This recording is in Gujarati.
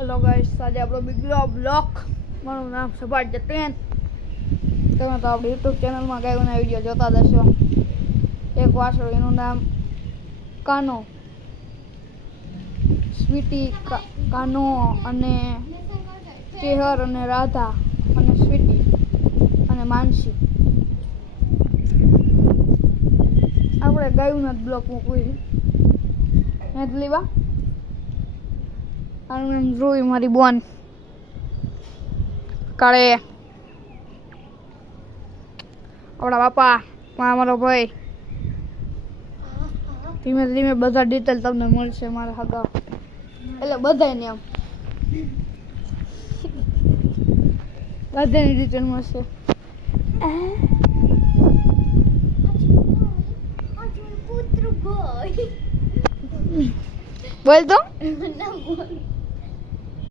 હેલો ગાઈસ, આજે આપણો બિગલો બ્લોક. મારું નામ સભાટ જતેન. તમે તો આપણી યુટ્યુબ ચેનલમાં ગાયોના વિડીયો જોતા હશો. એક વાસળું, એનું નામ કાનો, સ્વીટી, કાનો અને ચેહર અને રાધા અને સ્વીટી અને માનસી. આપણે ગાયોના જ બ્લોક મૂકવી છે લેવા. આનું નામ ધ્રુવી, મારી બોન કાળે, આપણા બાપા, મારો ભાઈ. ધીમે ધીમે બધા ડિટેલ તમને મળશે મારા હગા, એટલે બધાને એમ બધાની ડિટેલ મળશે. બોલ તો